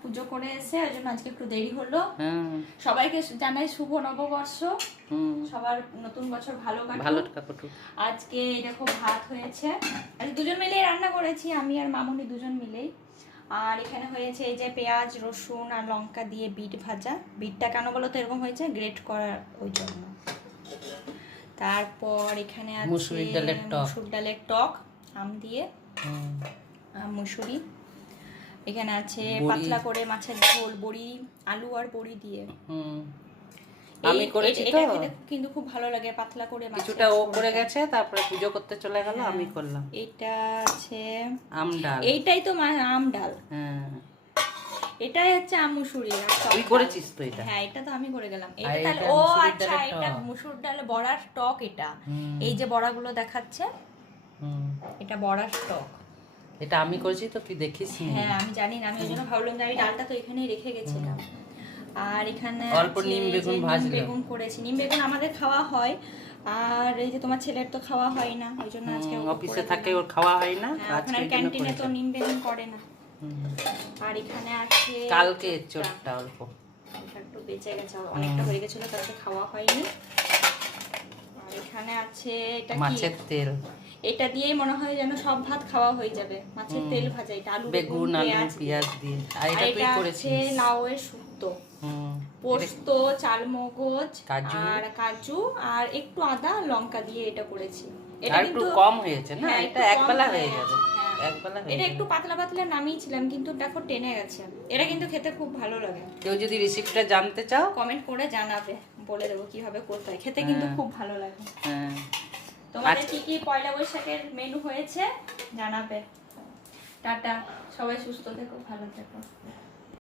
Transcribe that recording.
পুজো করে এসে ওই জন্য আজকে একটু দেরি হলো। সবাইকে জানাই শুভ নববর্ষ, সবার নতুন বছর ভালো কাটুক। আজকে এই দেখো ভাত হয়েছে, আজকে দুজন মিলেই রান্না করেছি, আমি আর মামুনি দুজন মিলেই। আর এখানে হয়েছে এই যে পেঁয়াজ রসুন আর লঙ্কা দিয়ে বিট ভাজা। বিটটা কেন বলো তো এরকম হয়েছে, গ্রেট করার ওই জন্য। তারপর এখানে আছে মসুর ডালের টক আম দিয়ে, মুসুরি। এখানে আছে পাতলা করে মাছের ঝোল, বড়ি, আলু আর বড়ি দিয়ে। আমি করেছি তো, এটা খেতে কিন্তু খুব ভালো লাগে, পাতলা করে মাছের কিছুটা ও করে গেছে, তারপরে পুজো করতে চলে গেল, আমি করলাম। এটা আছে আম ডাল, এইটাই তো আম ডাল। এটাই হচ্ছে মুসুরি। তুই করেছিস তো এটা? হ্যাঁ, এটা তো আমি করে গেলাম। এটা তাহলে ও আচ্ছা, এটা মুসুর ডাল বড়ার টক। এটা এই যে বড়াগুলো দেখাচ্ছে, এটা বড়ার টক। এটা আমি করেছি তো, তুই দেখিস? হ্যাঁ, আমি জানি না, আমি ওই জন্য ভাবলাম যে আমি ডালটা তো এখানেই রেখে গেছিলাম। আর এখানে অল্প নিম বেগুন ভাজলাম। বেগুন করেছি, নিম বেগুন আমাদের খাওয়া হয়, আর এই যে তোমার ছেলের তো খাওয়া হয় না, ওই জন্য আজকে অফিসে থাকে, ওর খাওয়া হয় না, আজকে ক্যান্টিনে তো নিম বেগুন করে না। আর এখানে আছে কালকে চটটা অল্প একটু বেঁচে গেছে, অনেকটা হয়ে গেছিল, তাতে খাওয়া হয়নি। আর এখানে আছে এটা কি, মাছের তেল। এটা দিয়েই মনে হয় যেন সব ভাত খাওয়া হয়ে যাবে। মাছের তেল ভাজা, এটা আলু বেগুন আলু পেঁয়াজ দিয়ে। আর এটা তুই করেছিস লাউয়ের শুক্তো, পোস্ত, চালমগজ আর কাজু আর একটু আদা লঙ্কা দিয়ে এটা করেছি। এটা একটু কম হয়েছে না, এটা একবেলা হয়ে যাবে। এটা একটু পাতলা পাতলা নামিয়েছিলাম, কিন্তু দেখো টেনে গেছে। এটা কিন্তু খেতে খুব ভালো লাগে। কেউ যদি রেসিপিটা জানতে চাও কমেন্ট করে জানাবে, বলে দেবো কিভাবে করতে হয়। খেতে কিন্তু খুব ভালো লাগে। তোমাদের কি কি পয়লা বৈশাখের মেনু হয়েছে জানাবে। টাটা, সবাই সুস্থ থেকো, ভালো থেকো।